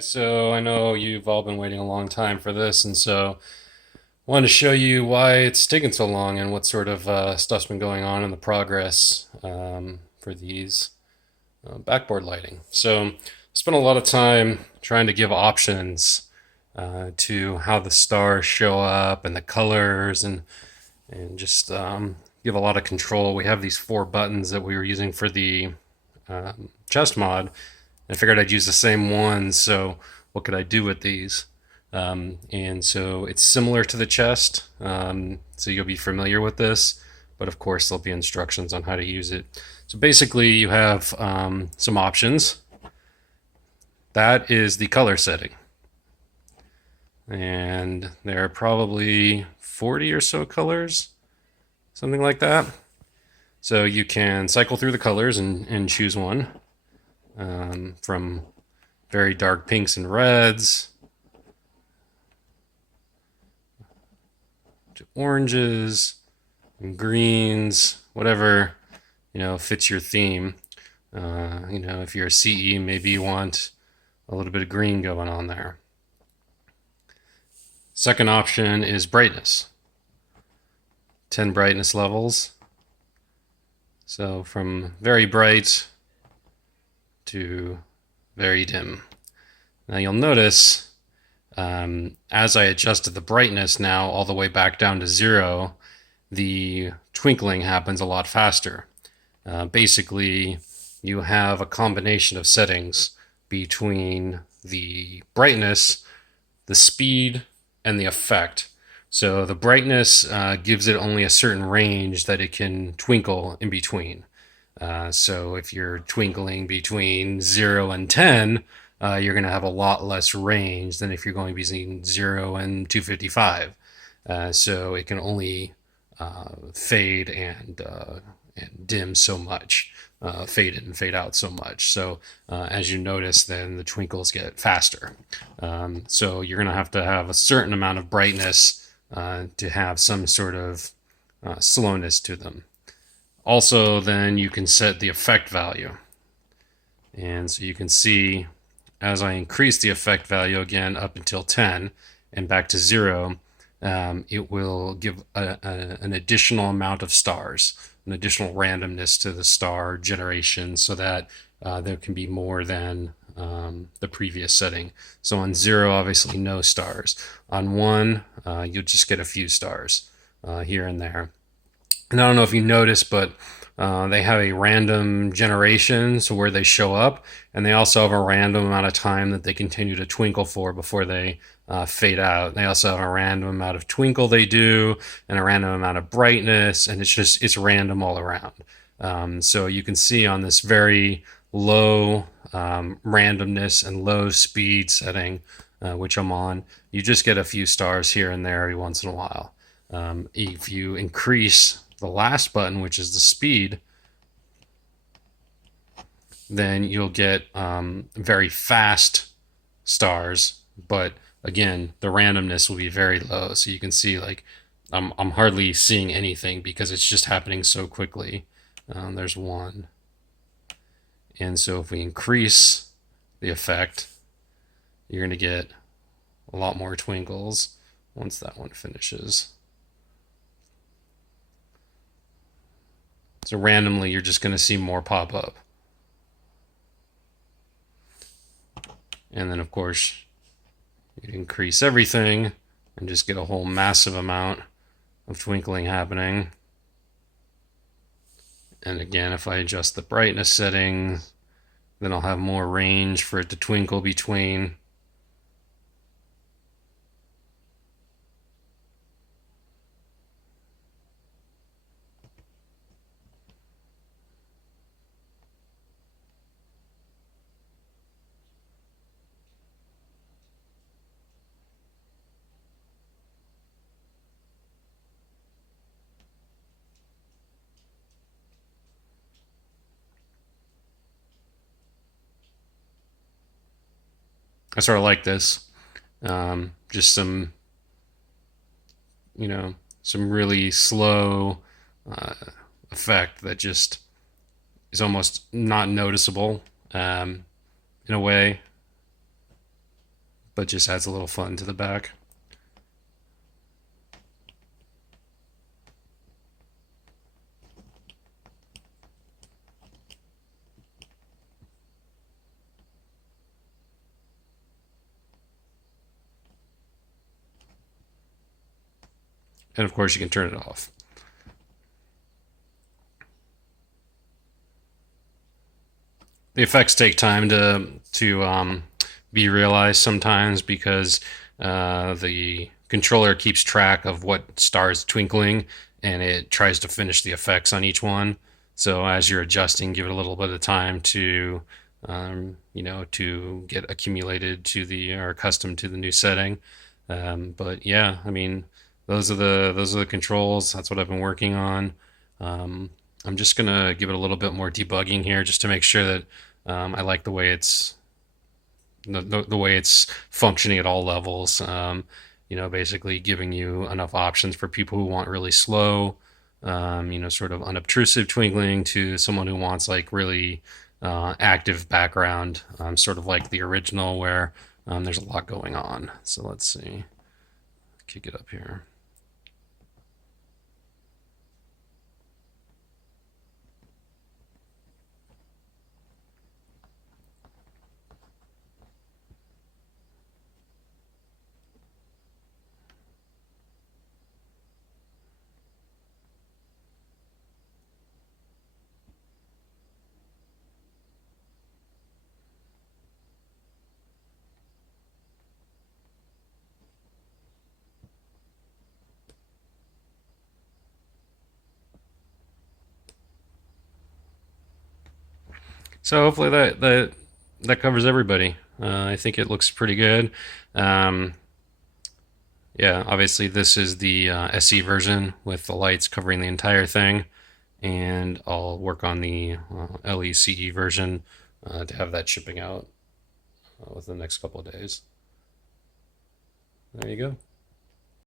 So I know you've all been waiting a long time for this, and so I wanted to show you why it's taken so long and what sort of stuff's been going on in the progress for these backboard lighting. So I spent a lot of time trying to give options to how the stars show up and the colors and just give a lot of control. We have these four buttons that we were using for the chest mod. I figured I'd use the same ones, so what could I do with these? And so it's similar to the chest, so you'll be familiar with this, but of course there'll be instructions on how to use it. So basically you have some options. That is the color setting. And there are probably 40 or so colors, something like that. So you can cycle through the colors and choose one from very dark pinks and reds to oranges and greens, whatever fits your theme. If you're a CE, maybe you want a little bit of green going on there. Second option is brightness. 10 brightness levels. So from very bright to very dim. Now you'll notice as I adjusted the brightness now all the way back down to 0, the twinkling happens a lot faster. Basically, you have a combination of settings between the brightness, the speed, and the effect. So the brightness gives it only a certain range that it can twinkle in between. So if you're twinkling between 0 and 10, you're going to have a lot less range than if you're going between 0 and 255. So it can only fade and dim so much, fade in and fade out so much. So as you notice, then the twinkles get faster. So you're going to have a certain amount of brightness to have some sort of slowness to them. Also, then you can set the effect value. And so you can see as I increase the effect value again up until 10 and back to 0, it will give an additional amount of stars, an additional randomness to the star generation so that there can be more than the previous setting. So on 0, obviously no stars. On 1, you'll just get a few stars here and there. And I don't know if you noticed, but they have a random generation, so where they show up, and they also have a random amount of time that they continue to twinkle for before they fade out. They also have a random amount of twinkle they do, and a random amount of brightness, and it's random all around. So you can see on this very low randomness and low speed setting, which I'm on, you just get a few stars here and there every once in a while. If you increase the last button, which is the speed, then you'll get very fast stars, but again, the randomness will be very low. So you can see, like, I'm hardly seeing anything because it's just happening so quickly. There's one. And so if we increase the effect, you're going to get a lot more twinkles once that one finishes. So randomly, you're just going to see more pop up. And then, of course, you can increase everything and just get a whole massive amount of twinkling happening. And again, if I adjust the brightness setting, then I'll have more range for it to twinkle between. I sort of like this. Just some, some really slow effect that just is almost not noticeable in a way. but just adds a little fun to the back. And of course, you can turn it off. The effects take time to be realized sometimes because the controller keeps track of what stars twinkling and it tries to finish the effects on each one. So as you're adjusting, give it a little bit of time to to get accumulated to the or accustomed to the new setting. But yeah, I mean, those are the controls. That's what I've been working on. Um, I'm just gonna give it a little bit more debugging here, just to make sure that I like the way it's functioning at all levels. Basically giving you enough options for people who want really slow, sort of unobtrusive twinkling to someone who wants like really active background, sort of like the original where there's a lot going on. So let's see, kick it up here. So hopefully that covers everybody. I think it looks pretty good. Um, yeah, obviously this is the SE version with the lights covering the entire thing, and I'll work on the LECE version to have that shipping out within the next couple of days. There you go.